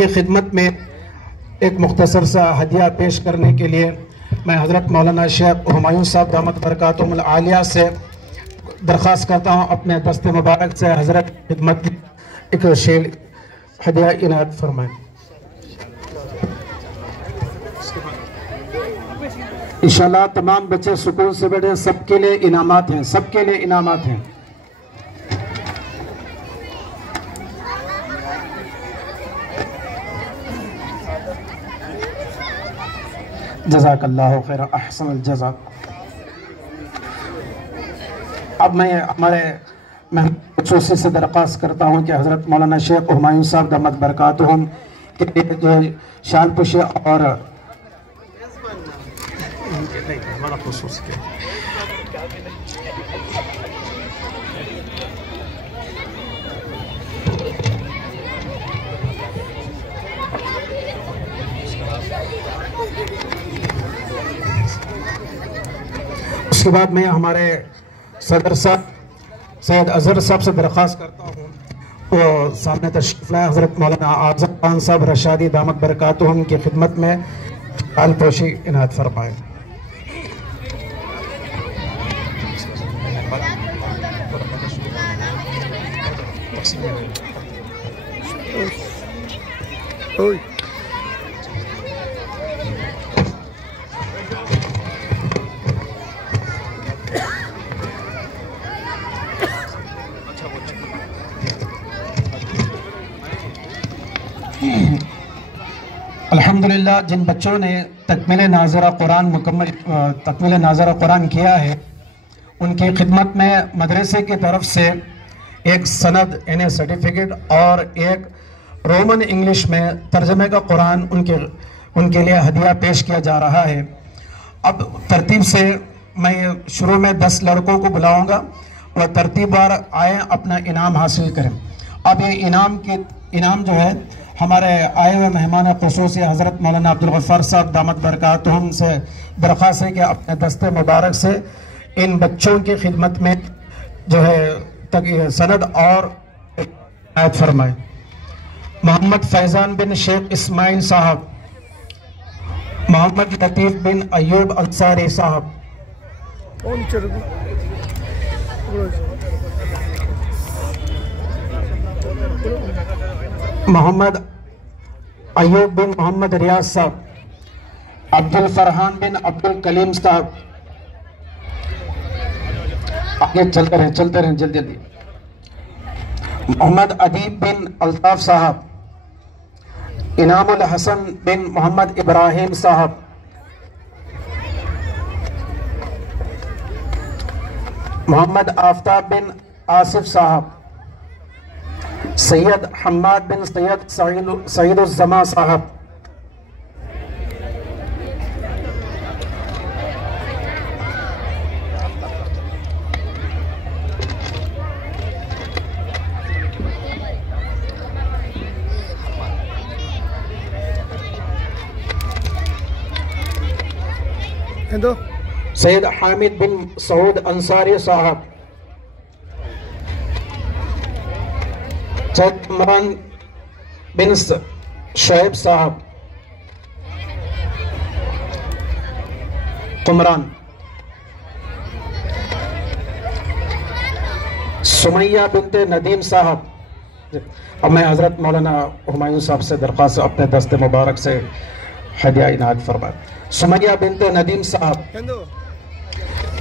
की खिदमत में एक मुख्तसर सा हदिया पेश करने के लिए मैं हज़रत मौलाना शेख हुमायूं साहब दामत बरकातुहुल आलिया से दरख्वास्त करता हूँ अपने दस्ते मुबारक से हज़रत खिदमत एक शेर हदिया इनायत फरमाएं। इंशाल्लाह तमाम बच्चे सुकून से बैठे, सबके लिए इनामात हैं, सबके लिए इनामात हैं। जज़ाकल्लाहु खैर अहसनुल जज़ा। अब मैं हमारे महसूस से दरख्वास्त करता हूँ कि हज़रत मौलाना शेख हुमायूं साहब दामत बरकातुहुम के जो शाल पुशे और हमारा खसूस उसके बाद मैं हमारे सदर साहब सैयद अजहर साहब से दरख्वास्त करता हूँ वो सामने तशरीफ लाए। हज़रत मौलाना आज़म खान साहब रशादी दामत बरकातुहुम की खिदमत में शाल पोशी इनायत फरमाएं। अल्हम्दुलिल्लाह जिन बच्चों ने तकमील नाज़रा कुरान किया है उनकी खिदमत में मदरसे की तरफ से एक सनद यानी सर्टिफिकेट और एक रोमन इंग्लिश में तर्जमे का कुरान उनके लिए हदिया पेश किया जा रहा है। अब तरतीब से मैं शुरू में 10 लड़कों को बुलाऊंगा, वह तरतीबवार आए अपना इनाम हासिल करें। अब ये इनाम जो है हमारे आए हुए मेहमान ख़ुसूस हज़रत मौलाना अब्दुल गफ़्फ़ार साहब दामत बरकातुहुम से दरख्वास्त है कि अपने दस्ते मुबारक से इन बच्चों की खिदमत में जो है सनद और आयत फरमाए। मोहम्मद फैज़ान बिन शेख इस्माइल साहब, मोहम्मद लतीफ़ बिन अयूब अंसारी साहब, मोहम्मद अयूब बिन मोहम्मद रियाज साहब, अब्दुल फरहान बिन अब्दुल कलीम साहब, आगे चलते रहें जल्दी जल्दी। मोहम्मद अदीब बिन अल्ताफ साहब, इनामुल हसन बिन मोहम्मद इब्राहिम साहब, मोहम्मद आफ्ताब बिन आसिफ साहब, सैयद हम्माद बिन सैयद सईदुज़्ज़मा साहब, सैयद हामिद बिन सऊद अंसारी साहब, सैयद इमरान बिन शुएब साहब, कुमरान, सुमैया बिनते नदीम साहब। अब मैं हज़रत मौलाना हुमायूं साहब से दरख्वास्त अपने दस्ते मुबारक से हदिया इनायत फरमाए। सुमैया बिनते नदीम साहब,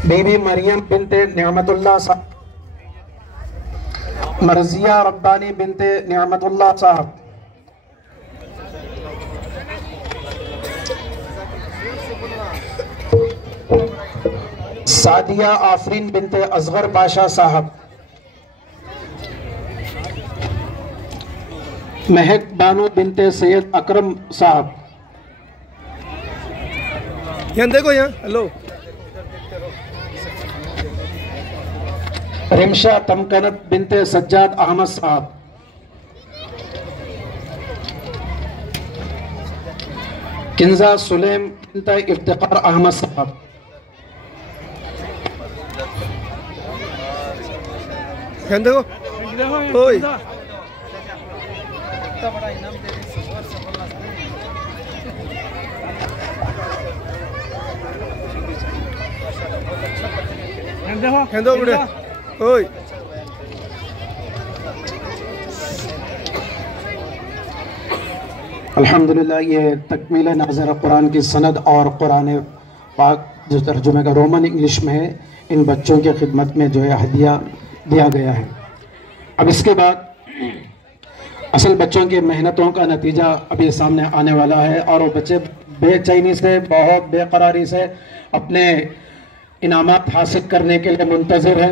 बीबी मरियम बिनते नियामतुल्लाह साहब, मर्जिया रब्बानी बिनते नियामतुल्लाह साहब, सादिया आफरीन बिनते असगर पाशा साहब, महक बानो बिनते सैयद अकरम साहब। यहाँ देखो, यहाँ हेलो। रिमशा तमकनत बिनते सज्जाद अहमद साहब, किंजा सुलेम बिनते इफ्तिकार अहमद साहब, यहाँ देखो ओए इतना बड़ा इनाम दे रहे देखो बेटे ओए अल्हम्दुलिल्लाह ये तकमील नाज़िर कुरान की सनद और कुरान पाक जो तर्जुमे का रोमन इंग्लिश में है, इन बच्चों की खिदमत में जो है हदिया दिया गया है। अब इसके बाद असल बच्चों की मेहनतों का नतीजा अभी सामने आने वाला है और वो बच्चे बेचैनी से, बहुत बेकरारी से अपने इनामात हासिल करने के लिए मुंतज़िर है।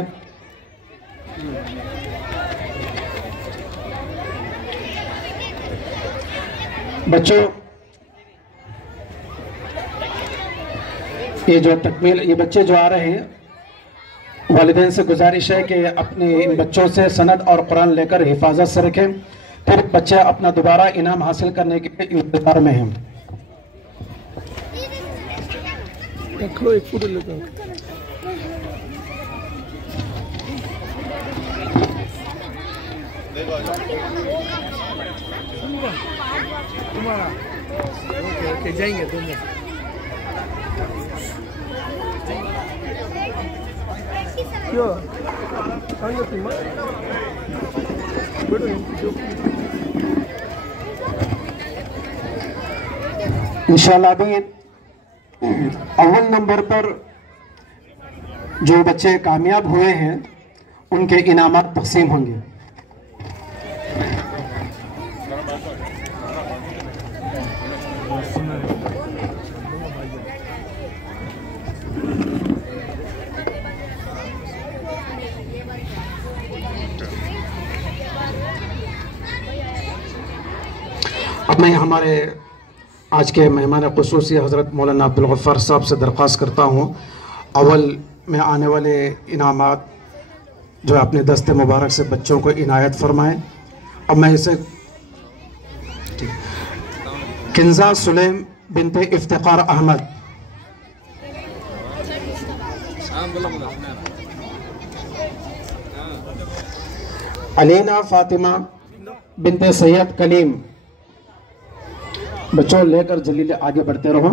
बच्चों, ये बच्चे जो आ रहे हैं, वालिदैन से गुजारिश है कि अपने इन बच्चों से सनद और कुरान लेकर हिफाजत से रखें। फिर बच्चे अपना दोबारा इनाम हासिल करने के इंतजार में हैं। देखो एक फोटो लेता हूँ। तुम्हारा ओके जाएंगे दोनों। क्यों इंशाल्लाह भी अव्वल नंबर पर जो बच्चे कामयाब हुए हैं उनके इनामात तकसीम होंगे। अब मैं हमारे आज के मेहमान ख़ुसूसी हज़रत मौलाना अब्दुल गफ़्फ़ार साहब से दरख्वास्त करता हूँ, अव्वल में आने वाले इनामात जो अपने दस्ते मुबारक से बच्चों को इनायत फरमाएँ। अब मैं इसे किंजा सुलेम बिनते इफ्तिकार अहमद, अलीना फातिमा बिनते सैयद कलीम, बच्चों लेकर जल्दी आगे बढ़ते रहो।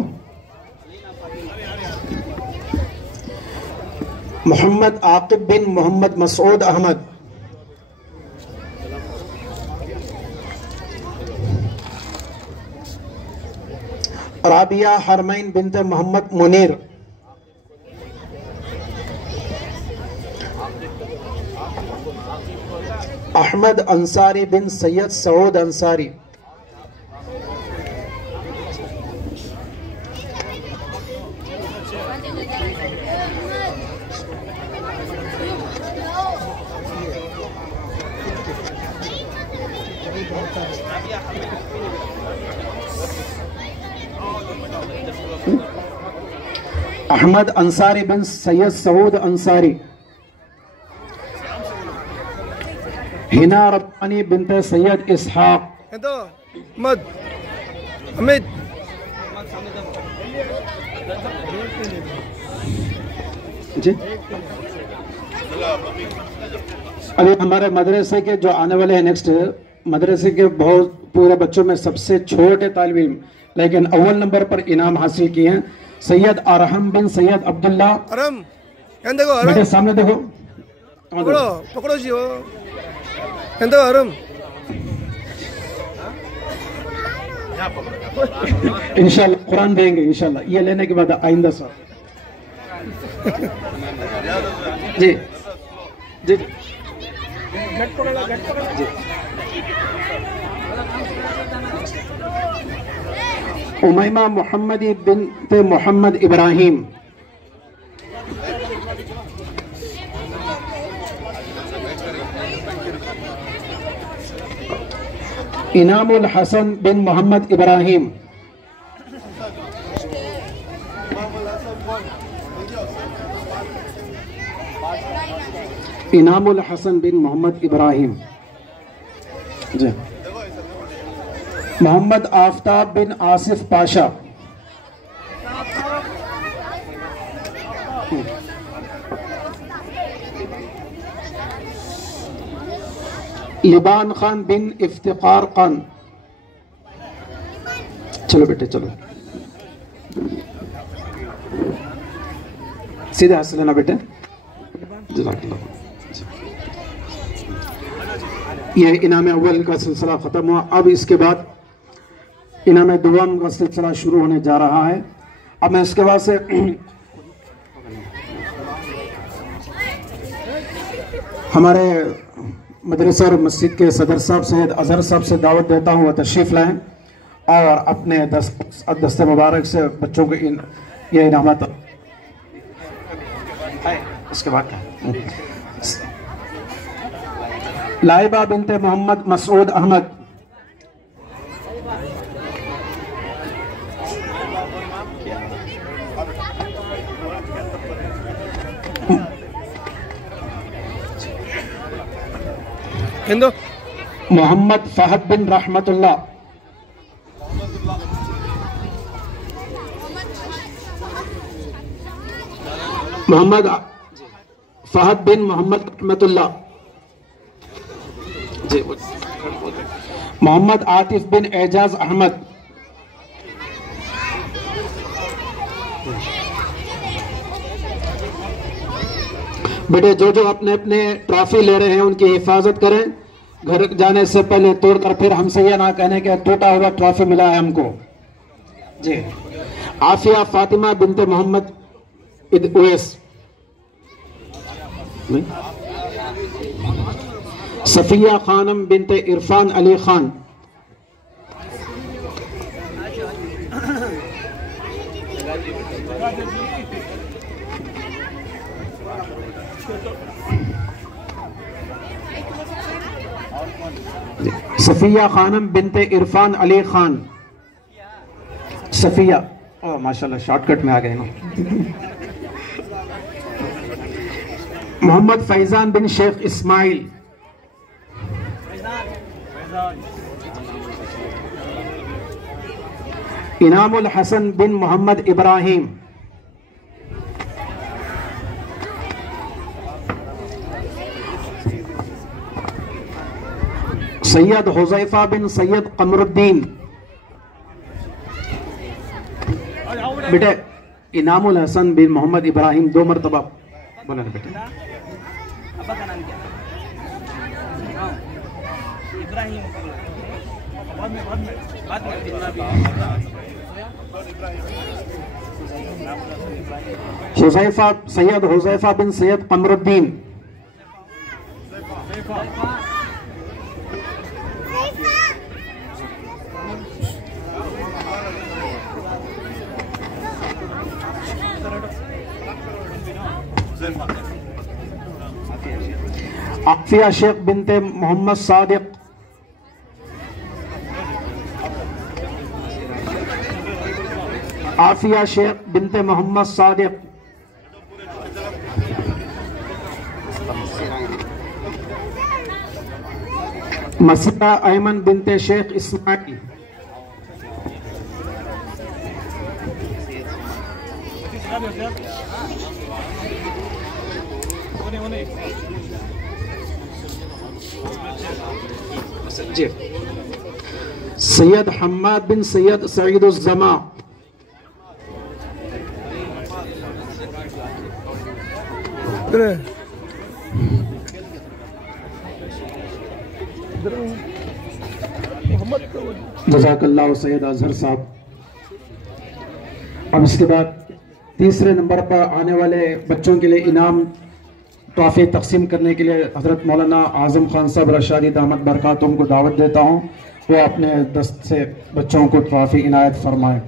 मोहम्मद आकिब बिन मोहम्मद मसूद अहमद, राबिया हरमैन बिनते मोहम्मद मुनीर, अहमद अंसारी बिन सैयद सऊद अंसारी, अहमद अंसारी बिन सैयद सऊद अंसारी, हिना रब्बानी बिनते सैयद इसहाक, मद अमित जी। अभी हमारे मदरसे के जो आने वाले हैं नेक्स्ट, मदरसे के बहुत पूरे बच्चों में सबसे छोटे तालिब इल्म लेकिन अव्वल नंबर पर इनाम हासिल किए हैं, सैयद अरहम बिन सैयद अब्दुल्ला। अरम देखो, मेरे सामने देखो, पकड़ो पकड़ो जी, देखो अरम। इंशाल्लाह कुरान देंगे इंशाल्लाह, ये लेने के बाद आइंदा साल। जी जी जी। उमैमा मोहम्मदी बिनते मोहम्मद इब्राहिम, इनामुल हसन बिन मोहम्मद इब्राहिम, इनामुल हसन बिन मोहम्मद इब्राहिम जी। मोहम्मद आफताब बिन आसिफ पाशा, लिबान खान बिन इफ्तिकार खान, चलो बेटे चलो, सीधे हाथ से लेना बेटे। जज़ाकल्लाह। ये इनाम अव्वल का सिलसिला ख़त्म हुआ। अब इसके बाद इनाम दुआम का सिलसिला शुरू होने जा रहा है। अब मैं इसके बाद से हमारे मदरसा और मस्जिद के सदर साहब सैयद अजहर साहब से दावत देता हूँ, वह तशरीफ़ लाएँ और अपने दस्ते मुबारक से बच्चों को ये इनामत। उसके बाद लाइबा बिनते मोहम्मद मसूद अहमद, हिंदू मोहम्मद फहद बिन रहमतुल्लाह, मोहम्मद फहद बिन मोहम्मद रहमतुल्लाह जी, मोहम्मद आतिफ बिन एजाज अहमद, बेटे जो जो अपने अपने ट्रॉफी ले रहे हैं उनकी हिफाजत करें। घर जाने से पहले तोड़कर फिर हमसे यह ना कहने कि टूटा हुआ ट्रॉफी मिला है हमको जी। आफिया फातिमा बिनते मोहम्मद उवैस, सफिया खानम बिनते इरफान अली खान, सफिया खानम बिनते इरफान अली खान, सफिया, ओ माशाल्लाह शॉर्टकट में आ गए ना। मोहम्मद फैजान बिन शेख इस्माइल, इनामुल हसन बिन मोहम्मद इब्राहिम, सैयद हुज़ैफा बिन सैयद कमरुद्दीन, बेटे इनामुल हसन बिन मोहम्मद इब्राहिम 2 मरतबा बोला ना बेटे। अब्बा का नाम क्या? इब्राहिम। हुज़ैफा, सैयद हुज़ैफा बिन सैयद कमरुद्दीन, आफिया शेख बिनते मोहम्मद सादिक, आफिया शेख बिनते मोहम्मद सादिक, मसीहा अयमन बिनते शेख इस्माइल, जी सैयद हम्माद बिन सैयद सईद उज़्ज़मा, जज़ाकल्लाह सैयद अजहर साहब। अब इसके बाद तीसरे नंबर पर आने वाले बच्चों के लिए इनाम ट्रॉफी तकसीम करने के लिए हज़रत मौलाना आज़म खान साहब रशादी दामत बरकातुहुम को दावत देता हूँ, वो अपने दस्त से बच्चों को ट्रॉफी इनायत फरमाए।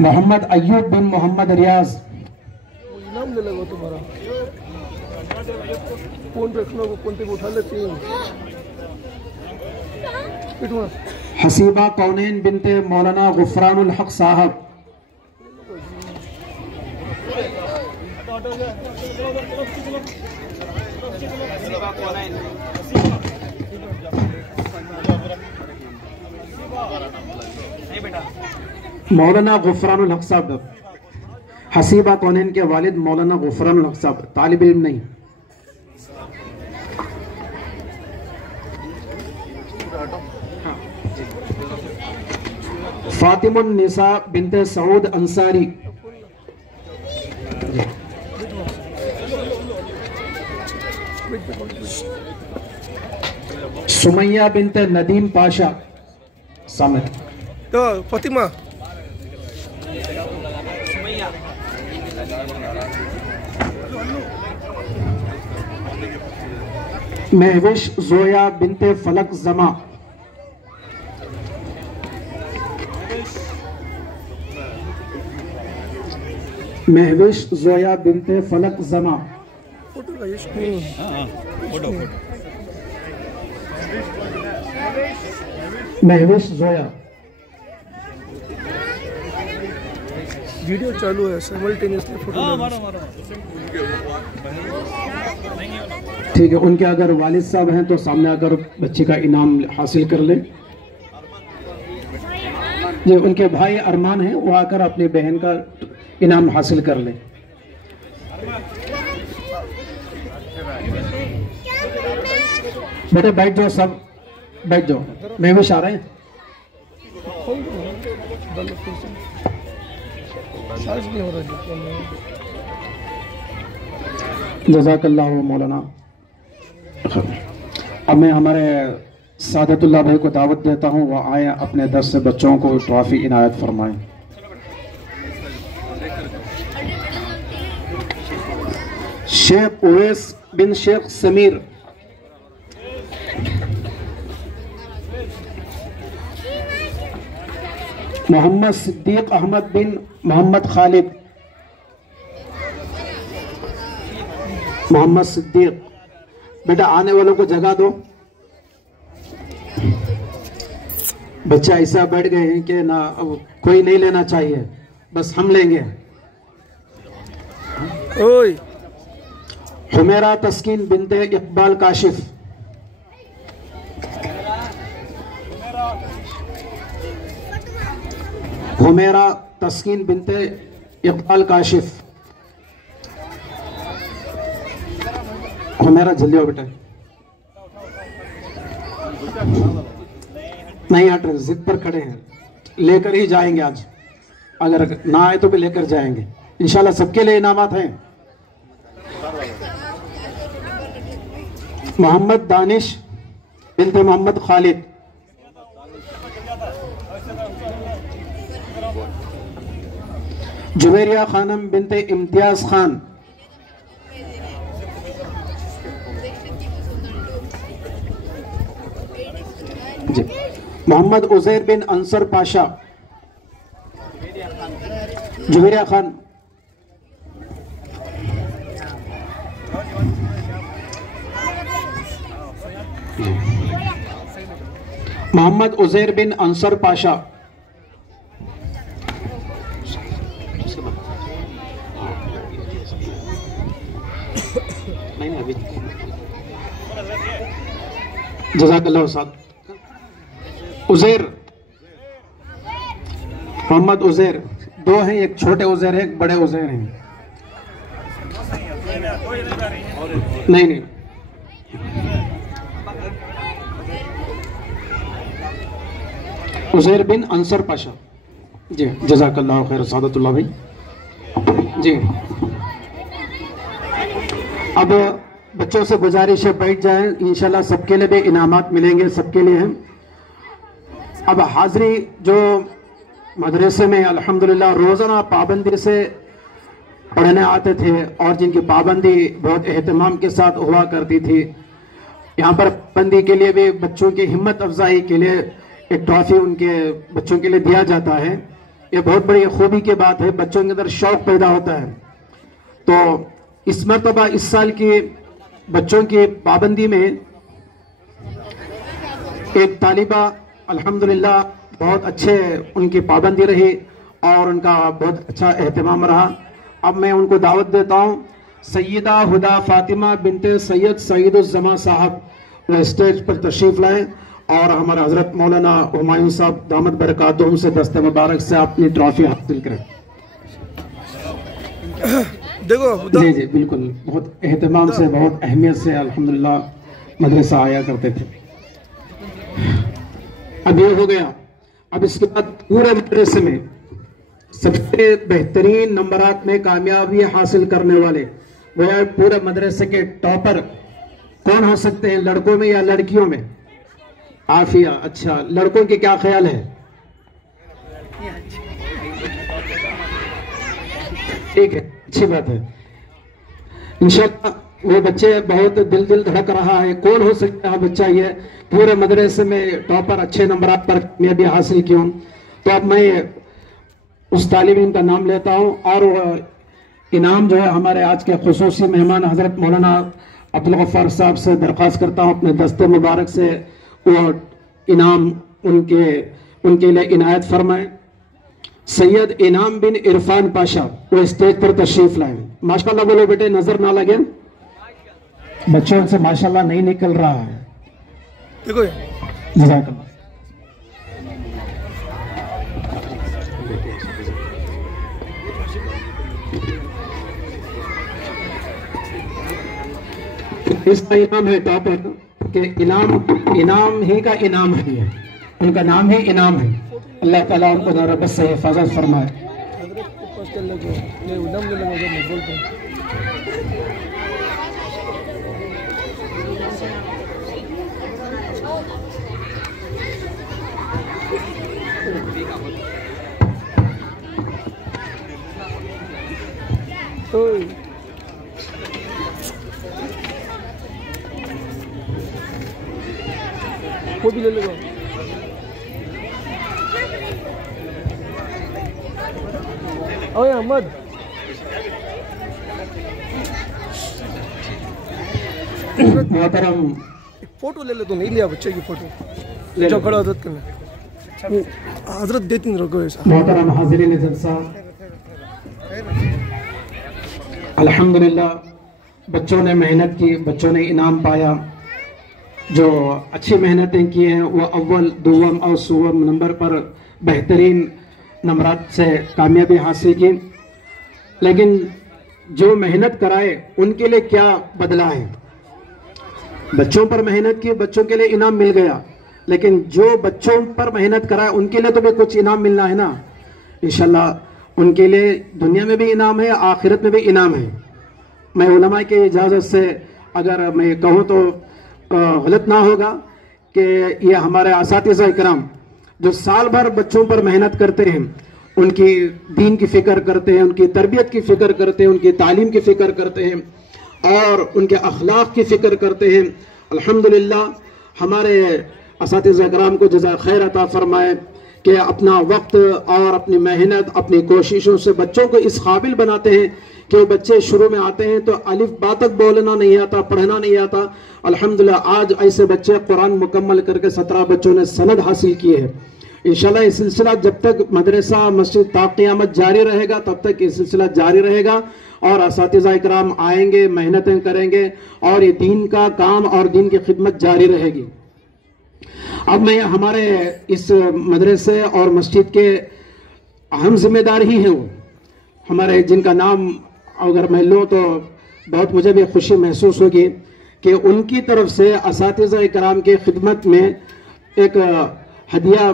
मोहम्मद अय्यूब बिन मोहम्मद रियाज, नाम ले लगो तुम्हारा फोन रखना, वो फोन पे उठा लेती हूँ। हसीबा कौनैन बिनते मौलाना गुफरानुल हक साहब, मौलाना गुफरानुल हक साहब, हसीबा कौनैन के वालिद मौलाना गुफरानुल हक साहब, तालिब इल्म नहीं। फातिमुन निसा बिनते सऊद अंसारी, सुमैया बिनते नदीम पाशा सामने, तो फातिमा सुमैया, महविश जोया बिनते फलक जमा, महविश जोया बिनते फलक जमा, फोटो का ये महविश जोया। वीडियो चालू है, साइमल्टेनियसली फोटो ले लो। ठीक है, उनके अगर वालिद साहब हैं तो सामने आकर बच्ची का इनाम हासिल कर ले। ये उनके भाई अरमान हैं, वो आकर अपनी बहन का इनाम हासिल कर ले। बेटे बैठ जाओ, सब बैठ जाओ, महविश आ रहे हैं। साइज नहीं हो रहा जज़ाकल्लाह मौलाना। अब मैं हमारे सादतुल्लाह भाई को दावत देता हूँ, वह आए अपने 10 से बच्चों को ट्रॉफी इनायत फरमाएं। शेख उवैस बिन शेख समीर, मोहम्मद सिद्दीक अहमद बिन मोहम्मद खालिद, मोहम्मद सिद्दीक। बेटा आने वालों को जगह दो। बच्चा ऐसा बैठ गए हैं कि ना अब कोई नहीं लेना चाहिए, बस हम लेंगे। ओए हुमेरा तस्कीन बिनते इकबाल काशिफ, हुमेरा तस्कीन बिनते इकबाल काशिफ। हुमेरा जल्दी हो बेटा, नहीं हट रहे, जिद पर खड़े हैं, लेकर ही जाएंगे आज, अगर ना आए तो भी लेकर जाएंगे इंशाल्लाह। सबके लिए इनामात हैं। मोहम्मद दानिश बिनते मोहम्मद खालिद, जुवेरिया खानम बिनते इम्तियाज खान, मोहम्मद उजैर बिन अंसर पाशा, जुवेरिया खान, मोहम्मद उजैर बिन अंसर पाशा, जज़ाकल्लाह उस्ताद। उजैर, मोहम्मद उजैर, दो हैं, एक छोटे उजैर है, एक बड़े उजैर हैं। नहीं नहीं, उजैर बिन अंसर पाशा जी, जज़ाकल्लाह खैर सादतुल्लाह भाई जी। अब बच्चों से गुजारिश है बैठ जाएं, इंशाल्लाह सबके लिए भी इनामात मिलेंगे, सबके लिए हैं। अब हाजिरी जो मदरसे में अल्हम्दुलिल्लाह रोज़ाना पाबंदी से पढ़ने आते थे और जिनकी पाबंदी बहुत एहतमाम के साथ हुआ करती थी, यहाँ पर पाबंदी के लिए भी बच्चों की हिम्मत अफजाई के लिए एक ट्रॉफी उनके बच्चों के लिए दिया जाता है। ये बहुत बड़ी खूबी की बात है, बच्चों के अंदर शौक पैदा होता है। तो इस मरतबा इस साल की बच्चों की पाबंदी में एक तालिबा अल्हम्दुलिल्लाह बहुत अच्छे उनकी पाबंदी रही और उनका बहुत अच्छा एहतमाम रहा। अब मैं उनको दावत देता हूँ, सैयदा हुदा फातिमा बिनते सैयद सईदुज़्ज़मा साहब वो स्टेज पर तशरीफ लाएं और हमारे हजरत मौलाना हुमायूं साहब दामत बरकातुहुम से दस्ते मुबारक से अपनी ट्रॉफी हासिल करें। देखो जी जी बिल्कुल, बहुत एहतमाम से बहुत अहमियत से अल्हम्दुलिल्लाह मदरसा आया करते थे। अब ये हो गया, अब इसके बाद पूरे मदरसे में सबसे बेहतरीन नंबरात में कामयाबी हासिल करने वाले वह पूरे मदरसे के टॉपर कौन हो सकते हैं, लड़कों में या लड़कियों में? आफिया, अच्छा, लड़कों के क्या ख्याल है? ठीक है, अच्छी बात है। इंशाअल्लाह वो बच्चे बहुत दिल धड़क रहा है, कौन हो सकता है बच्चा ये पूरे मदरसे में टॉपर अच्छे नंबर पर मैं भी हासिल किया हूँ। तो अब मैं उस तालिब का नाम लेता हूँ और वो इनाम जो है हमारे आज के खुसूसी मेहमान हजरत मौलाना अब्दुल गफ्फार साहब से दरख्वास्त करता हूँ अपने दस्ते मुबारक से वो इनाम उनके लिए इनायत फरमाए। सैयद इनाम बिन इरफान पाशा वो स्टेज पर तशरीफ लाए। माशाल्लाह बोलो बेटे, नजर ना लगे, बच्चों से माशाल्लाह नहीं निकल रहा है। देखो जज़ाकल्लाह। इसका इनाम है टॉपर के इनाम ही का इनाम है, ये उनका नाम ही इनाम है। अल्लाह ताला उनको नरबत से हिफाजत फरमाए। वो भी ले लो। ओए अहमद, मोहतरम फोटो ले ले। तो नहीं लिया बच्चे की फोटो, जो खड़ा हजरत करना हजरत देती रखो ऐसा। मोहतरम हाज़िरीन जलसा, अल्हम्दुलिल्लाह बच्चों ने मेहनत की, बच्चों ने इनाम पाया। जो अच्छी मेहनतें की हैं वो अव्वल, दुवम और सुवम नंबर पर बेहतरीन नंबरात से कामयाबी हासिल की। लेकिन जो मेहनत कराए उनके लिए क्या बदला है? बच्चों पर मेहनत की, बच्चों के लिए इनाम मिल गया, लेकिन जो बच्चों पर मेहनत कराए उनके लिए तो भी कुछ इनाम मिलना है ना। इंशाल्लाह उनके लिए दुनिया में भी इनाम है, आखिरत में भी इनाम है। मैं उलमा की इजाज़त से अगर मैं कहूँ तो गलत ना होगा कि ये हमारे असातिज़ा इकराम जो साल भर बच्चों पर मेहनत करते हैं, उनकी दीन की फ़िक्र करते हैं, उनकी तरबियत की फ़िक्र करते हैं, उनकी तालीम की फ़िक्र करते हैं और उनके अखलाक की फ़िक्र करते हैं। अल्हम्दुलिल्लाह हमारे असातिज़ा इकराम को जज़ा खैर अता फरमाए कि अपना वक्त और अपनी मेहनत, अपनी कोशिशों से बच्चों को इस काबिल बनाते हैं कि वो बच्चे शुरू में आते हैं तो अलिफ बा तक बोलना नहीं आता, पढ़ना नहीं आता। अल्हम्दुलिल्लाह आज ऐसे बच्चे कुरान मुकम्मल करके 17 बच्चों ने सनद हासिल किए हैं। इंशाल्लाह ये सिलसिला जब तक मदरसा मस्जिद ता क़यामत जारी रहेगा तब तक ये सिलसिला जारी रहेगा और असातिज़ा इकराम आएंगे, मेहनतें करेंगे और ये दीन का काम और दीन की खिदमत जारी रहेगी। अब मैं हमारे इस मदरसे और मस्जिद के अहम जिम्मेदार ही हैं वो हमारे, जिनका नाम अगर मैं लूँ तो बहुत मुझे भी खुशी महसूस होगी कि उनकी तरफ से असातिज़ा इकराम की खिदमत में एक हदिया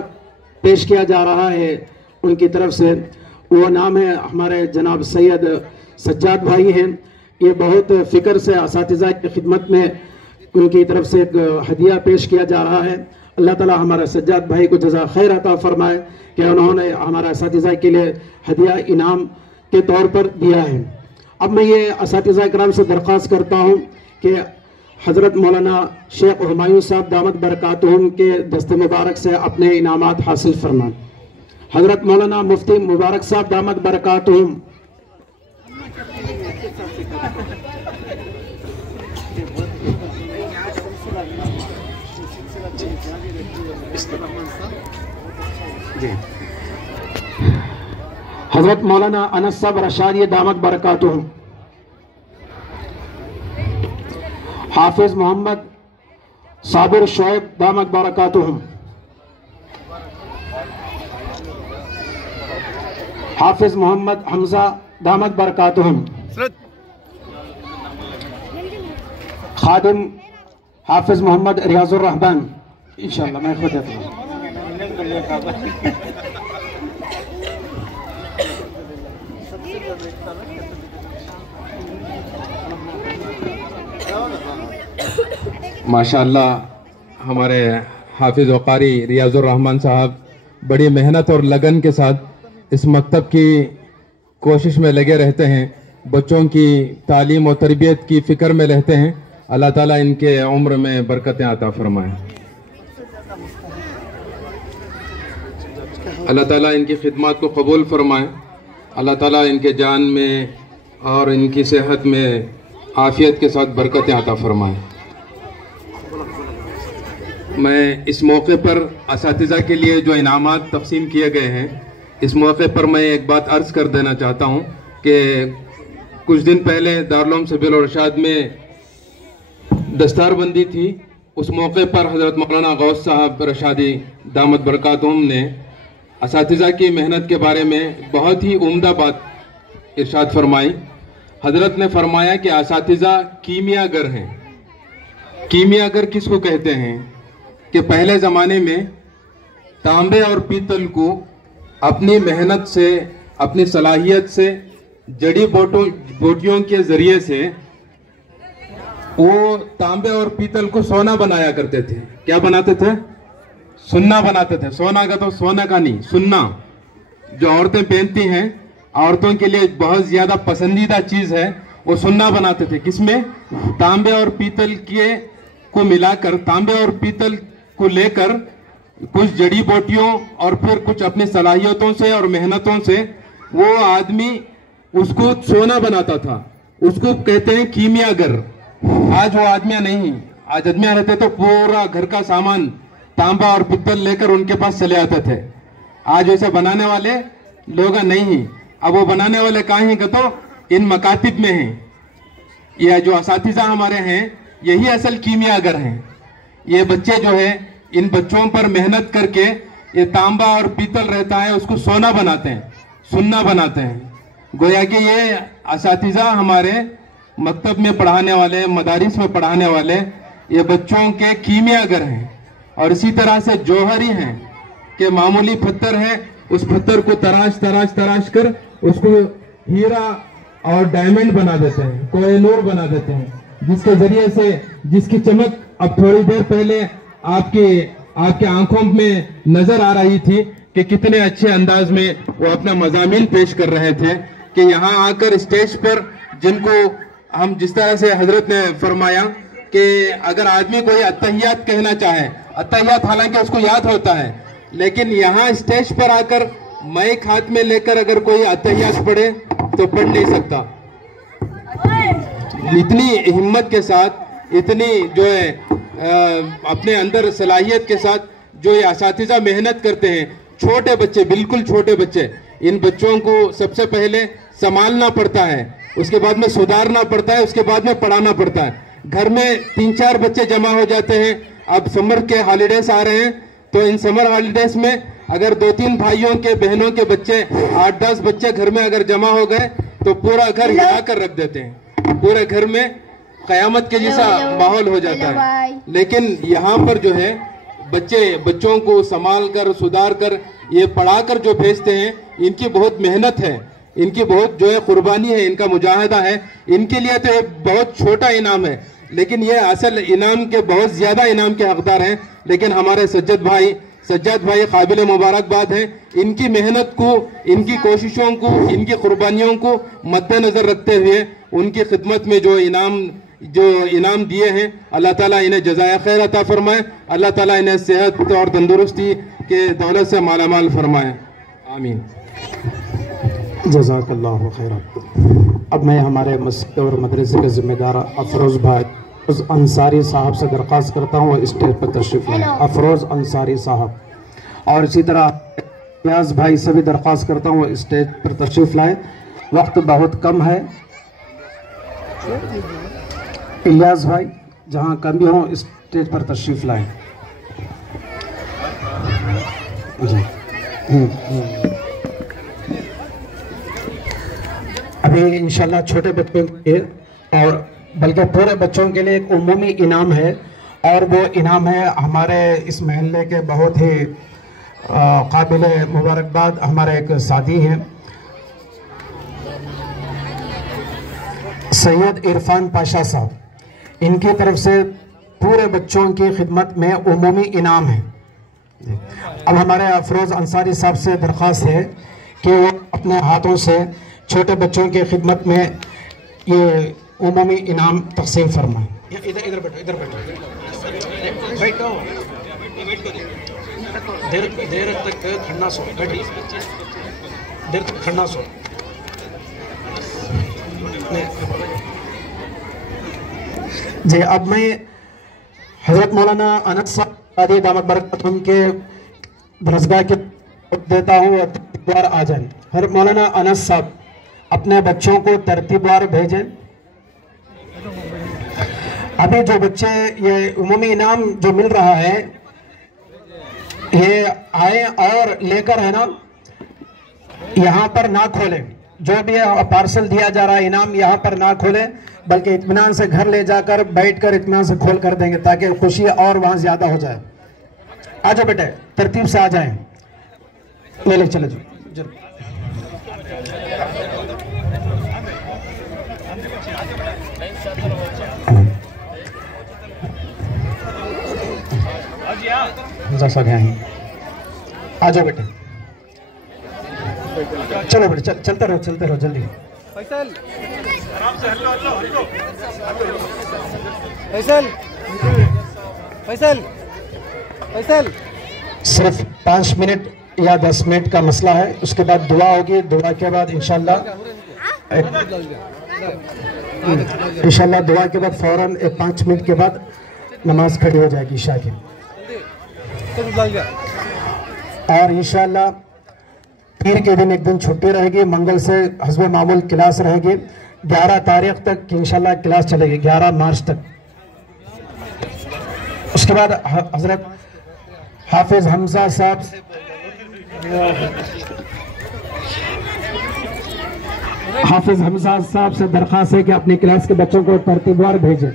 पेश किया जा रहा है उनकी तरफ से। वो नाम है हमारे जनाब सैयद सज्जाद भाई हैं। ये बहुत फ़िक्र से असातिज़ा की खिदमत में उनकी तरफ से एक हदिया पेश किया जा रहा है। अल्लाह ताला हमारे सज्जाद भाई को जज़ा खैर अता फरमाए कि उन्होंने हमारा असातिज़ा के लिए हदिया इनाम के तौर पर दिया है। अब मैं ये असातिज़ा इकराम से दरख्वास्त करता हूँ कि हज़रत मौलाना शेख हुमायूं साहब दामत बरकातुहुम के दस्ते मुबारक से अपने इनामात हासिल फरमाएं। हज़रत मौलाना मुफ्ती मुबारक साहब दामत बरकातुहुम। जी हज़रत मौलाना अनस साहब रशादी दामत बरकातुहुम। हाफिज मोहम्मद साबिर शोएब दामत बरकातुहुम। हाफिज मोहम्मद हमजा दामत बरकातुहुम। खादिम हाफिज मोहम्मद रियाजुर रहमान। इंशाअल्लाह मैं खुद देता हूँ। माशाअल्लाह हमारे हाफिज़ व कारी रियाजुर रहमान साहब बड़ी मेहनत और लगन के साथ इस मकतब की कोशिश में लगे रहते हैं, बच्चों की तालीम और तरबियत की फ़िक्र में रहते हैं। अल्लाह ताला इनके उम्र में बरकतें अता फरमाए। अल्लाह ताला इनकी खिदमत को कबूल फरमाए। अल्लाह ताला इनके जान में और इनकी सेहत में आफियत के साथ बरकतें अता फरमाए। मैं इस मौके पर असातिज़ा के लिए जो इनामात तक़सीम किए गए हैं, इस मौके पर मैं एक बात अर्ज़ कर देना चाहता हूँ कि कुछ दिन पहले दारुल उलूम सबिल इरशाद में दस्तारबंदी थी। उस मौके पर हज़रत मौलाना गौस साहब रशादी दामत बरकातुहुम ने असातिज़ा की मेहनत के बारे में बहुत ही उम्दा बात इरशाद फरमाई। हज़रत ने फरमाया कि असातिज़ा कीमियागर हैं। कीमियागर किसको कहते हैं कि पहले ज़माने में तांबे और पीतल को अपनी मेहनत से, अपनी सलाहियत से, जड़ी बूटियों के ज़रिए से वो तांबे और पीतल को सोना बनाया करते थे। क्या बनाते थे? सुन्ना बनाते थे। सोना का तो सोना का नहीं, सुन्ना जो औरतें पहनती हैं, औरतों के लिए बहुत ज़्यादा पसंदीदा चीज़ है, वो सुन्ना बनाते थे। किसमें? तांबे और पीतल के को मिलाकर, तांबे और पीतल को लेकर कुछ जड़ी बूटियों और फिर कुछ अपनी सलाहियतों से और मेहनतों से वो आदमी उसको सोना बनाता था। उसको कहते हैं कीमियागर। आज वो आदमियां नहीं, आज आदमियां रहते तो पूरा घर का सामान तांबा और पीतल लेकर उनके पास चले आते थे। आज वैसे बनाने वाले लोग नहीं। अब वो बनाने वाले कहाँ हैं? तो इन मकातिब में हैं। यह जो असातिज़ा हमारे हैं, यही असल कीमियागर हैं। ये बच्चे जो है, इन बच्चों पर मेहनत करके ये तांबा और पीतल रहता है उसको सोना बनाते हैं, सुन्ना बनाते हैं। गोया कि ये असातिज़ा हमारे मकतब में पढ़ाने वाले, मदारिस में पढ़ाने वाले ये बच्चों के कीमियागर हैं। और इसी तरह से जौहरी हैं कि मामूली पत्थर है, उस पत्थर को तराश कर उसको हीरा और डायमंड बना देते हैं, कोहिनूर बना देते हैं, जिसके जरिए से जिसकी चमक अब थोड़ी देर पहले आपके आंखों में नजर आ रही थी कि कितने अच्छे अंदाज में वो अपना मज़ामीन पेश कर रहे थे। कि यहाँ आकर स्टेज पर जिनको हम जिस तरह से हजरत ने फरमाया कि अगर आदमी कोई अत्तहियात कहना चाहे, अत्तहियात हालांकि उसको याद होता है, लेकिन यहाँ स्टेज पर आकर माइक हाथ में लेकर अगर कोई अत्तहियात पढ़े तो पढ़ नहीं सकता। इतनी हिम्मत के साथ, इतनी जो है अपने अंदर सलाहियत के साथ जो ये असातिज़ा मेहनत करते हैं, छोटे बच्चे, बिल्कुल छोटे बच्चे, इन बच्चों को सबसे पहले संभालना पड़ता है, उसके बाद में सुधारना पड़ता है, उसके बाद में पढ़ाना पड़ता है। घर में 3-4 बच्चे जमा हो जाते हैं। अब समर के हॉलीडेज आ रहे हैं, तो इन समर हॉलीडेज में अगर 2-3 भाइयों के, बहनों के बच्चे, 8-10 बच्चे घर में अगर जमा हो गए तो पूरा घर हिला कर रख देते हैं। पूरे घर में कयामत के जैसा माहौल हो जाता है। लेकिन यहाँ पर जो है बच्चों को संभाल कर, सुधार कर, ये पढ़ा कर जो भेजते हैं, इनकी बहुत मेहनत है, इनकी बहुत जो है कुर्बानी है, इनका मुजाहिदा है। इनके लिए तो एक बहुत छोटा इनाम है, लेकिन ये असल इनाम के बहुत ज़्यादा इनाम के हकदार हैं। लेकिन हमारे सज्जाद भाई काबिल मुबारकबाद हैं। इनकी मेहनत को, इनकी कोशिशों को, इनकी कुर्बानियों को मद्देनज़र रखते हुए उनकी खिदमत में जो इनाम दिए हैं, अल्लाह ताला इन्हें जज़ाए खैर अता फरमाए। अल्लाह ताला इन्हें सेहत और तंदुरुस्ती के दौलत से मालामाल फरमाए। आमीन। जज़ाकल्लाहु खैरन। अब मैं हमारे मस्जिद और मदरसे के ज़िम्मेदार अफरोज़ भाई अंसारी साहब से दरख्वास्त करता हूँ स्टेज पर तशरीफ़ लाएं। अफरोज़ अंसारी साहब। और इसी तरह इलियास भाई से भी दरख्वास्त करता हूँ स्टेज पर तशरीफ़ लाएं। वक्त बहुत कम है। इलियास भाई जहाँ कमी हो स्टेज पर तशरीफ़ लाएं। अभी इंशाल्लाह छोटे बच्चों के लिए और बल्कि पूरे बच्चों के लिए एक उमूमी इनाम है, और वो इनाम है हमारे इस महल्ले के बहुत ही काबिल मुबारकबाद हमारे एक साथी हैं सैयद इरफान पाशा साहब, इनकी तरफ से पूरे बच्चों की खिदमत में उमूमी इनाम है। अब हमारे अफरोज़ अंसारी साहब से दरख्वास्त है कि वो अपने हाथों से छोटे बच्चों की खिदमत में ये उमूमी इनाम तकसीम फरमाएं। इधर बैठो, इधर बैठो, बैठो, देर तक ठंडा सो, बैठिए, देर तक ठंडा सो। जी, अब मैं हज़रत मौलाना अनस साहब दामत बरकतुहुम के दरसगाह के देता हूँ, तरतीबवार आ जाए। हज़रत मौलाना अनस साहब अपने बच्चों को तरतीबवार भेजें। अभी जो बच्चे ये उमूमी इनाम जो मिल रहा है ये आए और लेकर है ना, यहाँ पर ना खोलें। जो भी पार्सल दिया जा रहा है इनाम यहाँ पर ना खोलें, बल्कि इत्मीनान से घर ले जाकर बैठकर इत्मीनान से खोल कर देंगे ताकि खुशी और वहाँ ज़्यादा हो जाए। आ जाओ बेटे, तरतीब से आ जाएं, ले चले जाओ। आ जाओ बेटे, चलो बेटे, चलते रहो जल्दी। फैसल, फैसल, फैसल, फैसल। सिर्फ 5 मिनट या 10 मिनट का मसला है, उसके बाद दुआ होगी। दुआ के बाद इंशाल्लाह दुआ के बाद फौरन 5 मिनट के बाद नमाज खड़ी हो जाएगी ईशा की। और इंशाल्लाह पीर के दिन एक दिन छुट्टी रहेगी, मंगल से हस्बे मामूल क्लास रहेगी। 11 तारीख तक इंशाल्लाह क्लास चलेगी, 11 मार्च तक। उसके बाद हजरत हाफिज हमजा साहब से दरख्वास्त है कि अपनी क्लास के बच्चों को तरतीबवार भेजें।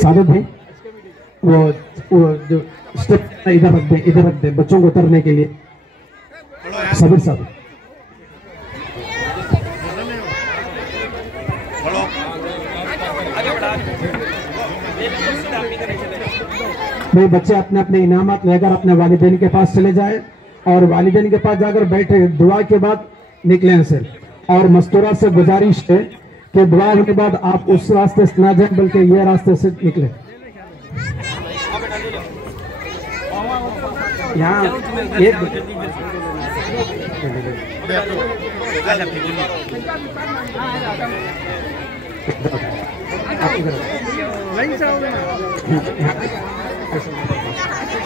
साबित भाई वो जो स्टेप इधर रख दे बच्चों को उतरने के लिए। साबिर साहब, भाई बच्चे अपने अपने इनामात लेकर अपने वालिदैन के पास चले जाए और वालिदैन के पास जाकर बैठे, दुआ के बाद निकलें से। और मस्तूरा से गुजारिश है कि दुआ होने के बाद आप उस रास्ते से ना जाए बल्कि ये रास्ते से निकले। यहाँ एक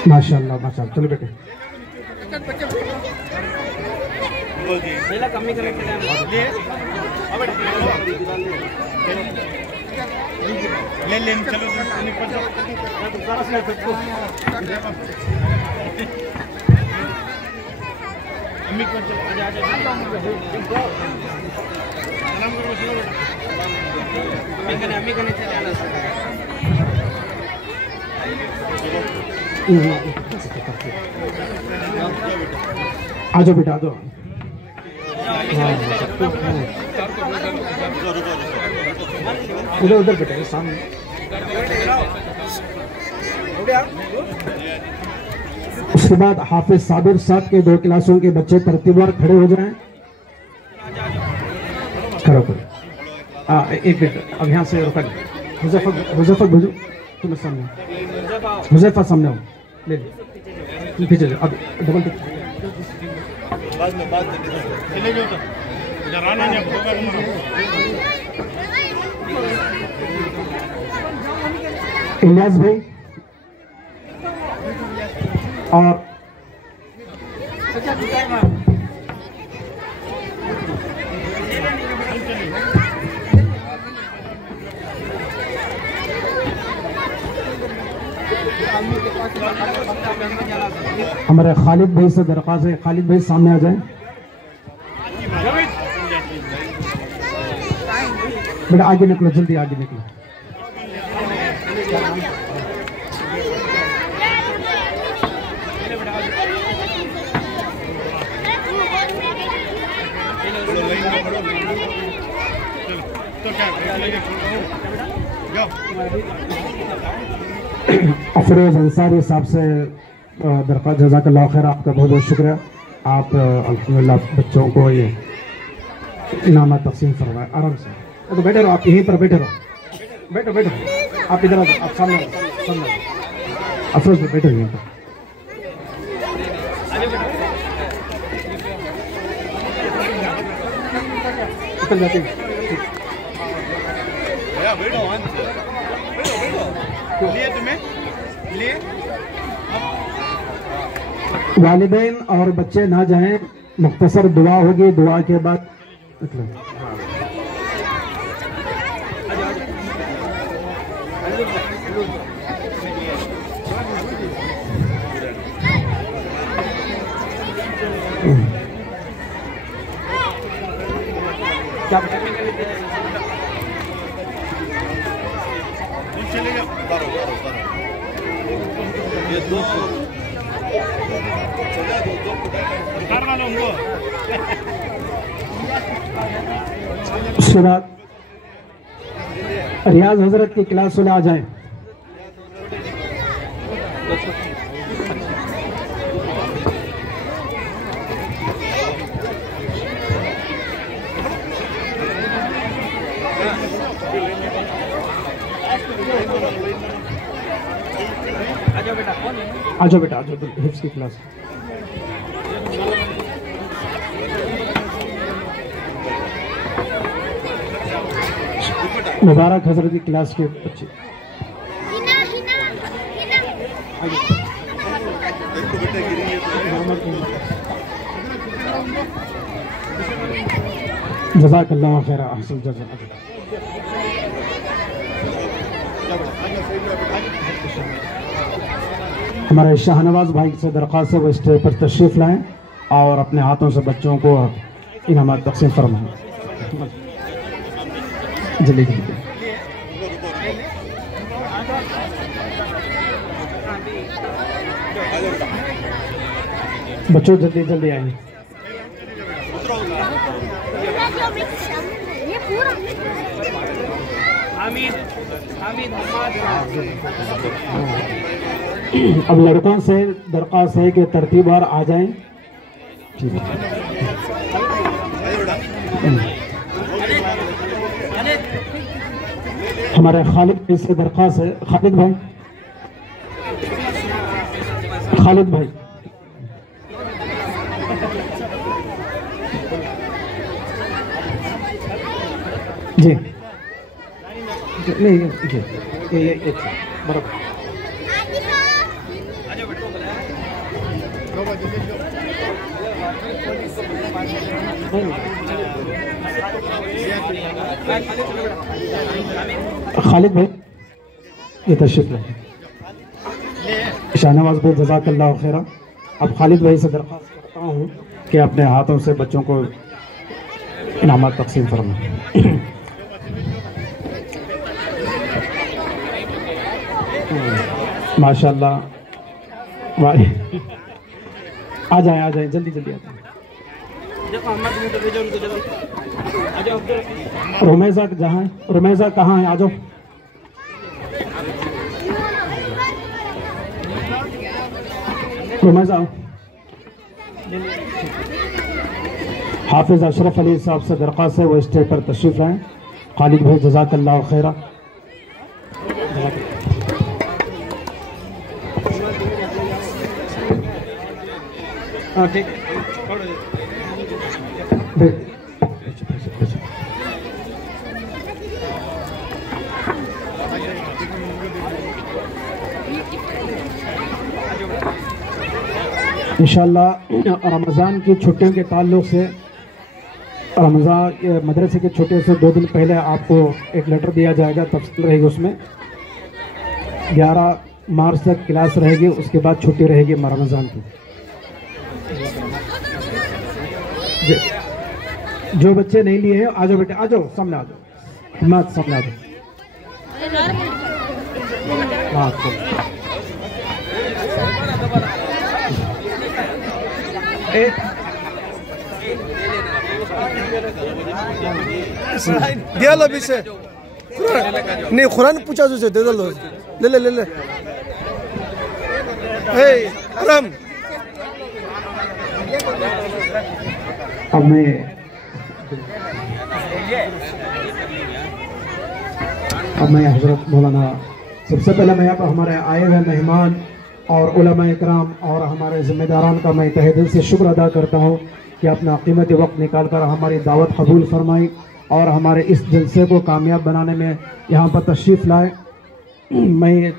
माशाल्लाह माशाल्लाह, चलो बेटे। ले चलो आ जाओ बेटा, आ जाओ। उधर बेटा, सामने। उसके बाद हाफिज साबिर साहब के 2 क्लासों के बच्चे तरतीबवार खड़े हो जाएं। करो एक मिनट, अब यहाँ से रुका। हुज़ैफा भेजो, तुम सामने। हुज़ैफा सामने हो, ले पीछे जाओ। अब डबल इलियास भाई और हमारे खालिद भाई से दरख्वास्त है, खालिद भाई सामने आ जाएं। बेटा आगे निकलो, जल्दी आगे निकलो। अफरोज अंसारी साहब से दरख्वास्त, जज़ाकल्लाह खैर, आपका बहुत बहुत शुक्रिया। आप अल्हम्दुलिल्लाह बच्चों को ये इनाम तकसीम फरमाए। आराम से तो बैठे रहो, आप यहीं पर बैठे रहो, बैठो बैठो, आप इधर आ जाओ, आप सामने सामने अफरोज में बैठो यहीं पर। निकल जाते हैं। वालिदैन और बच्चे ना जाएं, मुख्तसर दुआ होगी, दुआ के बाद क्या उसके बाद रियाज हजरत की क्लास सुने आ जाए। आ जाओ बेटा, आ जाओ, हिफ्स की क्लास। मुबारक हजरत की क्लास के बच्चे। जज़ाकल्लाह खैर, अहसन जज़ा। हमारे शाहनवाज भाई से दरख्वास्त है वो स्टेज पर तशरीफ़ लाएं और अपने हाथों से बच्चों को इनाम तकसीम फरमाएं। जल्दी जल्दी बच्चों, जल्दी जल्दी आएंगे। अब लड़कों से दरख्वास्त है कि तरतीबवार आ जाएं। ठीक है, हमारे खालिद भाई से दरख्वास्त है। खालिद भाई, खालिद भाई, जी नहीं ये बराबर। खालिद भाई ये तशरीफ लाए। शाहनवाज भाई जज़ाकल्लाह खैरा। अब खालिद भाई से दरख्वास्त करता हूँ कि अपने हाथों से बच्चों को इनाम तकसीम फरमाएं। माशाल्लाह, आ जाए जल्दी जल्दी आ जाए। रुमैज़ा जहाँ है, रुमैज़ा कहाँ है, आ जाओ। रुमैज़ा आओ। हाफिज अशरफ अली साहब से दरख्वास्त है वो स्टेज पर तशरीफ लाएं। खालिद भाई जज़ाकल्लाह खैरा। हाँ ठीक, इंशाअल्लाह रमज़ान की छुट्टियों के ताल्लुक़ से रमज़ान मदरसे के छुट्टियों से 2 दिन पहले आपको एक लेटर दिया जाएगा, तफसील रहेगी उसमें। 11 मार्च तक क्लास रहेगी, उसके बाद छुट्टी रहेगी रमज़ान की। जो बच्चे नहीं लिए हैं आ जाओ बेटे, आ जाओ सामने, आ जाओ हिम्मत, सामने आ जाओ। हाँ, दिया लो पीछे नहीं, कुरान पूछा तुझसे, दे दो, ले ले ले ले। अरम अब मैं हजरत मौलाना, सबसे पहले मैं यहाँ हमारे आए हुए मेहमान और उलमा इकराम और हमारे ज़िम्मेदारान का मैं तहे दिल से शुक्र अदा करता हूँ कि अपना कीमती वक्त निकाल कर हमारी दावत कबूल फरमाई और हमारे इस जलसे को कामयाब बनाने में यहाँ पर तशरीफ़ लाए। मैं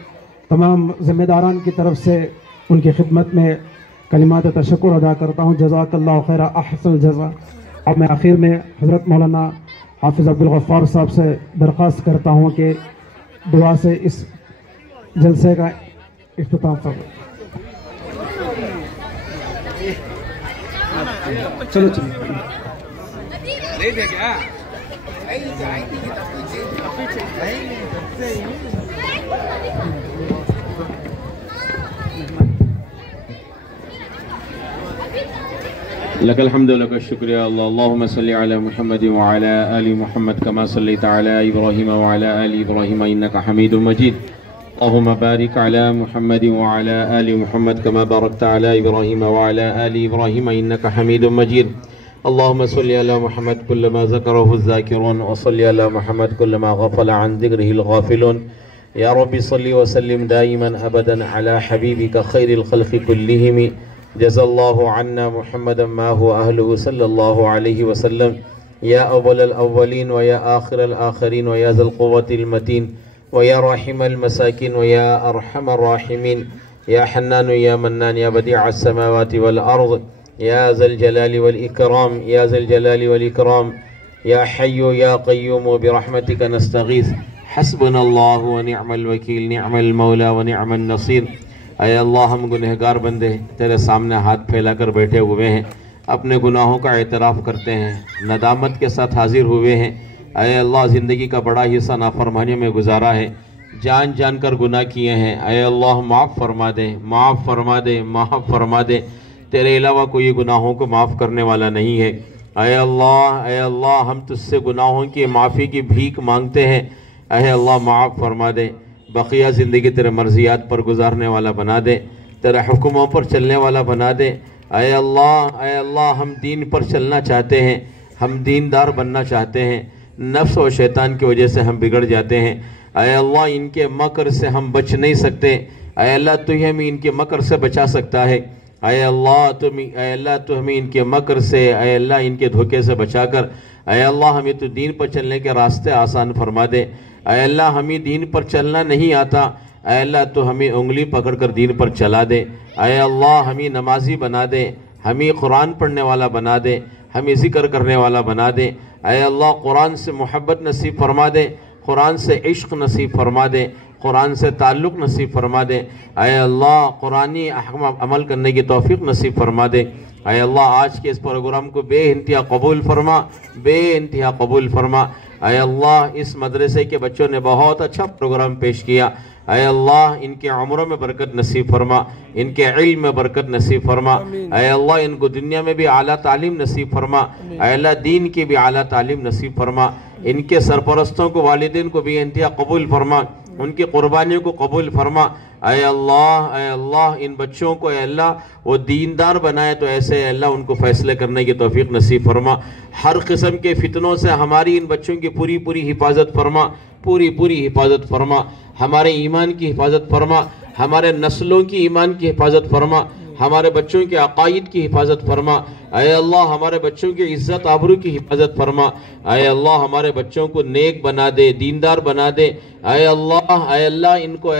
तमाम ज़िम्मेदारान की तरफ से उनकी खिदमत में कलिमात तशक्कुर अदा करता हूँ। जज़ाकल्लाहु खैरा अहसन जज़ा। अब मैं आखिर में हज़रत मौलाना हाफिज़ अब्दुल गफ़्फ़ार साहब से दरख्वास्त करता हूँ कि दुआ से इस जलसे का इख्तिताम फरमाएं। चलो चलो लकल हम्दु लकल शुक्रिया अल्लाहुम्मा सल्लि अला मुहम्मद व अला आलि मुहम्मद कमा सल्लैता अला इब्राहीम व अला आलि इब्राहीम इन्नका हमीदुम मजीद। अल्लाहुम्मा बारिक अला मुहम्मद व अला आलि मुहम्मद कमा बारकता अला इब्राहीम व अला आलि इब्राहीम इन्नका हमीदुम मजीद। अल्लाहुम्मा सल्लि अला मुहम्मद कुल्लमा ज़करहु ज़ाकिरून व सल्लि अला मुहम्मद कुल्लमा गफ़ल अन ज़िक्रिहिल गाफ़िलून। या रब्बी सल्लि व सल्लिम दाइमन अबदन अला हबीबिका खैरिल खल्क़ि कुल्लिहिम। जज़ल्लाहु अन्ना मुहम्मदन मा हुवा अहलुहु सल्लल्लाहु अलैहि वसल्लम। या अव्वलल अव्वलीन व या आखिरल आखिरीन व या ज़ल क़ुव्वतिल मतीन व या राहिमल मसाकिन व या अरहमर राहिमीन। या हन्नान या मन्नान या बदीअस समावाति वल अर्ज़ या ज़ल जलालि वल इकराम या ज़ल जलालि वल इकराम। या हय्यु या क़य्यूम बिरहमतिका नस्तगीथ हस्बुनल्लाहु व निअमल वकील निअमल मौला व निअमन नसीर। अय अल्लाह, हम गुनहगार बंदे तेरे सामने हाथ फैलाकर बैठे हुए हैं, अपने गुनाहों का एतराफ़ करते हैं, नदामत के साथ हाजिर हुए हैं। अय अल्लाह, ज़िंदगी का बड़ा हिस्सा नाफरमानी में गुजारा है, जान जान कर गुनाह किए हैं। अय अल्लाह, माफ़ फरमा दे, माफ़ फरमा दे, माफ़ फरमा दे। तेरे अलावा कोई गुनाहों को माफ़ करने वाला नहीं है। अय अल्लाह, हम तुझसे गुनाहों की माफ़ी की भीख मांगते हैं। अय अल्लाह, माफ़ फरमा दे, बकिया ज़िंदगी तेरे मर्ज़ियात पर गुजारने वाला बना दे, तेरे हुक्मों पर चलने वाला बना दे। अय अल्लाह, हम दीन पर चलना चाहते हैं, हम दीनदार बनना चाहते हैं, नफ्स और शैतान की वजह से हम बिगड़ जाते हैं। अय अल्लाह, इनके मकर से हम बच नहीं सकते। अय अल्लाह, तू हमें इनके मकर से बचा सकता है। अय अल्लाह, तू हमें इनके मकर से, अय अल्लाह, इनके धोखे से बचा कर, अय अल्लाह, हमें तो दीन पर चलने के रास्ते आसान फरमा दे। अय अल्लाह, हमें दीन पर चलना नहीं आता, अय अल्लाह, तो हमें उंगली पकड़कर दीन पर चला दे। अय अल्लाह, हमें नमाजी बना दे, हमें कुरान पढ़ने वाला बना दे, हमें ज़िक्र करने वाला बना दे। अय अल्लाह, कुरान से मोहब्बत नसीब फरमा दे, कुरान से इश्क नसीब फरमा दे, कुरान से ताल्लुक़ नसीब फरमा दे। अय अल्लाह, कुरानी अहकाम अमल करने की तौफीक नसीब फरमा दे। अय अल्लाह, आज के इस प्रोग्राम को बेइंतहा कबूल फरमा, बेइंतहा कबूल फरमा। अय अल्लाह, इस मदरसे के बच्चों ने बहुत अच्छा प्रोग्राम पेश किया। अय अल्लाह, इनके उम्रों में बरकत नसीब फरमा, इनके इल्म में बरकत नसीब फरमा। अय अल्लाह, इनको दुनिया में भी आला तालीम नसीब फरमा। अय अल्लाह, दीन की भी आला तालीम नसीब फरमा। इनके सरपरस्तों को, वालिदैन को भी इंतहा कबूल फरमा, उनकी कुर्बानियों को कबूल फरमा। अय अल्लाह, इन बच्चों को अय अल्लाह वो दीनदार बनाए, तो ऐसे अल्लाह उनको फ़ैसले करने की तौफीक नसीब फरमा। हर किस्म के फितनों से हमारी इन बच्चों की पूरी पूरी हिफाजत फरमा, पूरी पूरी हिफाजत फरमा। हमारे ईमान की हिफाजत फरमा, हमारे नस्लों की ईमान की हिफाजत फरमा, हमारे बच्चों के अकायद की हिफाजत फरमा। अय अल्लाह, हमारे बच्चों की इज़्ज़त आबरू की हिफाजत फरमा। अय अल्लाह, हमारे बच्चों को नेक बना दे, दीनदार बना दे। अय अल्लाह, इनको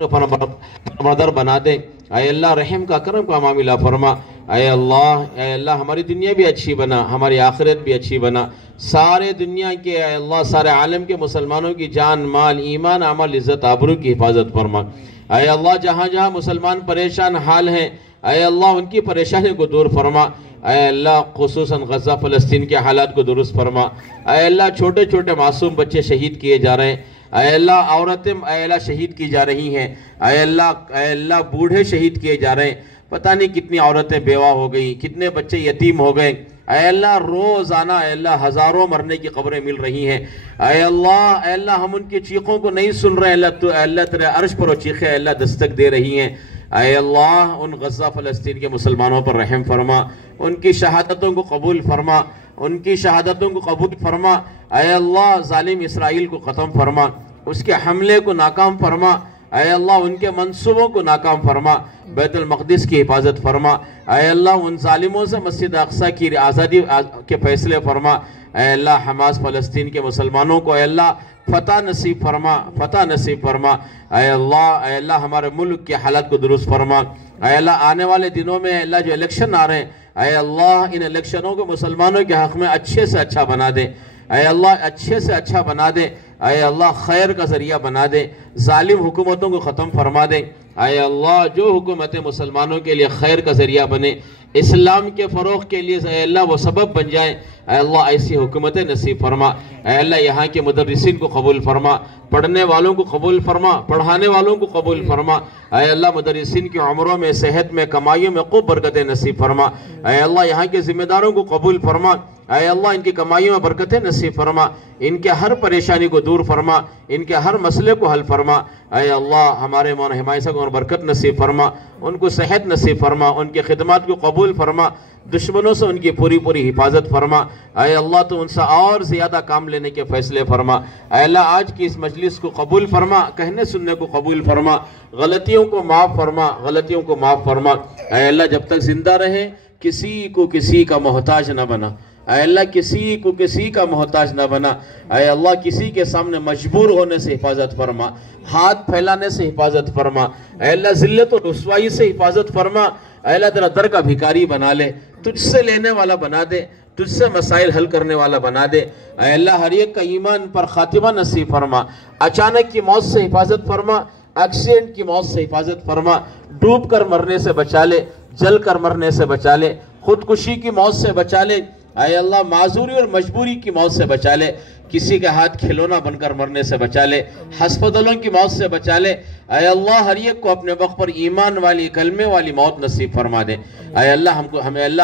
फरमाबरदार बना दे। अय अल्लाह, रहम का करम का मामिला फरमा। अय अल्लाह, हमारी दुनिया भी अच्छी बना, हमारी आखिरत भी अच्छी बना। सारे दुनिया के, अय अल्लाह, सारे आलम के मुसलमानों की जान, माल, ईमान, अमल, इज़्ज़त आबरू की हिफाजत फरमा। अय अल्लाह, जहाँ जहाँ मुसलमान परेशान हाल हैं, ऐ अल्लाह उनकी परेशानियों को दूर फरमा। ऐ अल्लाह खुसूसन गज़ा फ़लस्तीन के हालात को दुरुस्त फरमा। ऐ अल्लाह छोटे छोटे मासूम बच्चे शहीद किए जा रहे हैं। ऐ अल्लाह औरतें ऐ अल्लाह शहीद की जा रही हैं। ऐ अल्लाह बूढ़े शहीद किए जा रहे हैं। पता नहीं कितनी औरतें बेवा हो गई, कितने बच्चे यतीम हो गए। ऐ अल्लाह रोज़ाना ऐ अल्लाह हज़ारों मरने की खबरें मिल रही हैं। ऐ अल्लाह हम उनकी चीखों को नहीं सुन रहे। अल्लाह तेरे अर्श पर वो चीखें अल्लाह दस्तक दे रही हैं। ऐ अल्लाह उन गज़ा फ़लस्तीन के मुसलमानों पर रहम फरमा, उनकी शहादतों को कबूल फरमा, उनकी शहादतों को कबूल फरमा। ऐ अल्लाह ज़ालिम इसराइल को ख़त्म फरमा, उसके हमले को नाकाम फरमा। ऐ अल्लाह उनके मंसूबों को नाकाम फरमा, बैतुल मक़दिस की हिफाजत फरमा। ऐ अल्लाह उन ज़ालिमों से मस्जिद अक़सा की आज़ादी के फ़ैसले फरमा। ऐ अल्लाह हमास फ़लस्तीन के मुसलमानों को ऐ अल्लाह फ़तह नसीब फरमा, फ़तह नसीब फरमा। ऐ अल्लाह हमारे मुल्क के हालात को दुरुस्त फरमा। ऐ अल्लाह आने वाले दिनों में अल्लाह जो इलेक्शन आ रहे हैं, ऐ अल्लाह इन इलेक्शनों को मुसलमानों के हक़ में अच्छे से अच्छा बना दे। ऐ अल्लाह अच्छे से अच्छा बना दे। ऐ अल्लाह खैर का ज़रिया बना दे, ज़ालिम हुकूमतों को ख़त्म फरमा दे। ऐ अल्लाह जो हुकूमतें मुसलमानों के लिए खैर का ज़रिया बने, इस्लाम के फ़रोग़ के लिए ऐ अल्लाह वो सबब बन जाए। ऐ अल्लाह ऐसी हुकूमतें नसीब फरमा। ऐ अल्लाह यहाँ के मुदर्रिसीन को कबूल फरमा, पढ़ने वालों को कबूल फरमा, पढ़ाने वालों को कबूल फरमा। ऐ अल्लाह मुदर्रिसीन की उम्रों में, सेहत में, कमाइयों में खूब बरकतें नसीब फरमा। ऐ अल्लाह यहाँ के ज़िम्मेदारों को कबूल फरमा। ऐ अल्लाह इनकी कमाइयों में बरकतें नसीब फरमा, इनके हर परेशानी को दूर फरमा, इनके हर मसले को हल फरमा। ऐ अल्लाह हमारे मौलाना हिमायत साहब को बरकत नसीब फरमा, उनको सेहत नसीब फरमा, उनकी खिदमत को कबूल फरमा, दुश्मनों से उनकी पूरी पूरी हिफाजत फरमा। ऐ अल्लाह तो उनसे और ज़्यादा काम लेने के फ़ैसले फरमा। ऐ अल्लाह आज की इस मजलिस को कबूल फरमा, कहने सुनने को कबूल फरमा, गलतियों को माफ़ फरमा, गलतियों को माफ़ फरमा। ऐ अल्लाह जब तक ज़िंदा रहे किसी को किसी का मोहताज न बना। ऐ अल्लाह किसी को किसी का मोहताज न बना। ऐ अल्लाह किसी के सामने मजबूर होने से हिफाजत फरमा, हाथ फैलाने से हिफाजत फरमा। ऐ अल्लाह ज़िल्लत और रुसवाई से हिफाजत फरमा। ऐ अल्लाह तेरा दर का भिखारी बना ले, तुझसे लेने वाला बना दे, तुझसे मसाइल हल करने वाला बना दे। ऐ अल्लाह हर एक का ईमान पर खातिमा नसीब फरमा, अचानक की मौत से हिफाजत फरमा, एक्सीडेंट की मौत से हिफाजत फरमा, डूब कर मरने से बचा ले, जल कर मरने से बचा ले, खुदकुशी की मौत से बचा ले। ऐ अल्लाह माजूरी और मजबूरी की मौत से बचा ले, किसी के हाथ खिलौना बनकर मरने से बचा ले, हस्पतालों की मौत से बचा ले। ऐ अल्लाह हर एक को अपने वक्त पर ईमान वाली, कलमे वाली मौत नसीब फरमा दे। ऐ अल्लाह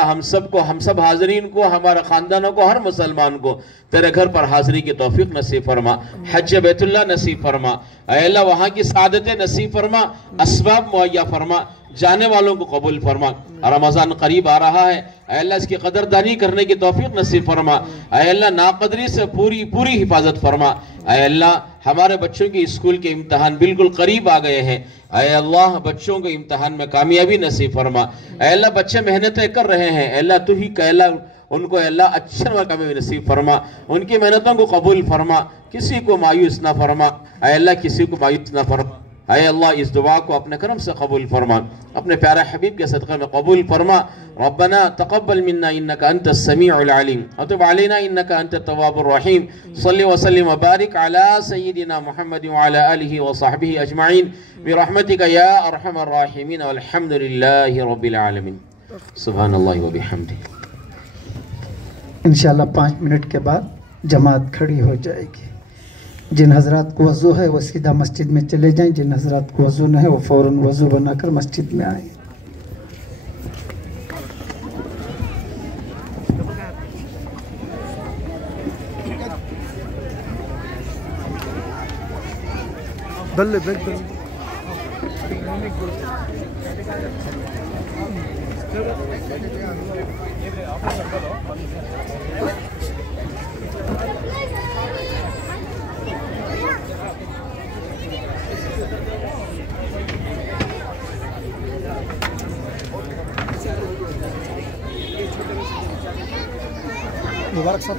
हम सबको, हम सब हाजरीन को, हमारे ख़ानदानों को, हर मुसलमान को तेरे घर पर हाज़री की तौफीक नसीब फरमा, हज बैतुल्लाह नसीब फरमा। ऐ अल्लाह वहाँ की सादतें नसीब फरमा, असबाब मुहैया फरमा, जाने वालों को कबूल फरमा। रमज़ान करीब आ रहा है, ऐ अल्लाह इसकी कदरदानी करने की तौफीक नसीब फरमा। ऐ अल्लाह नाकदरी से पूरी पूरी हिफाजत फरमा। ऐ अल्लाह हमारे बच्चों के स्कूल के इम्तहान बिल्कुल करीब आ गए हैं। ऐ अल्लाह बच्चों को इम्तहान में कामयाबी नसीब फरमा। ऐ अल्लाह बच्चे मेहनतें कर रहे हैं, ऐ अल्लाह तू ही कहला उनको अल्लाह अच्छे कामयाबी नसीब फरमा, उनकी मेहनतों को कबूल फरमा, किसी को मायूस ना फरमा। ऐ अल्लाह किसी को मायूस ना फरमा। ऐ अल्लाह इस दुआ को अपने करम से कबूल फरमा, अपने प्यारे हबीब के सदक़े में कबूल फरमा। रब्बना तक़ब्बल मिन्ना इन्नका अंतस समीउल अलीम व तुब अलैना इन्नका अंतत तव्वाबुर रहीम। सल्लि व सल्लिम व बारिक अला सय्यिदिना मुहम्मद व अला आलिहि व सहबिहि अजमईन बिरहमतिका या अरहमर राहिमीन वल्हम्दुलिल्लाहि रब्बिल आलमीन। सुब्हानल्लाहि व बिहम्दिही। इंशाअल्लाह 5 मिनट के बाद जमात खड़ी हो जाएगी। जिन हजरात को वज़ू है वो सीधा मस्जिद में चले जाएं, जिन हजरात को वज़ू न है वो फ़ौरन वज़ू बनाकर मस्जिद में आए। दल्ले बैग दल्ले मुबारक साहब।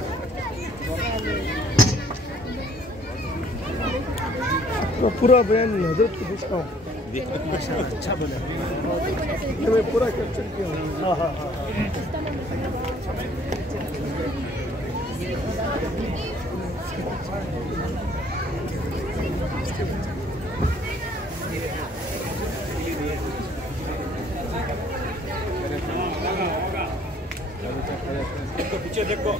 तो पूरा बयान हजरत को पूछता हूँ, अच्छा बोले मैं पूरा कैप्चर किया हूँ। हाँ हाँ हाँ पीछे देखो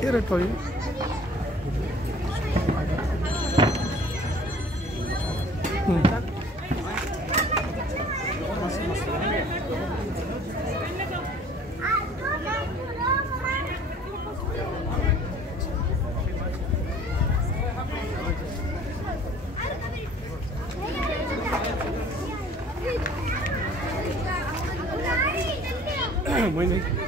territory. Muy bien.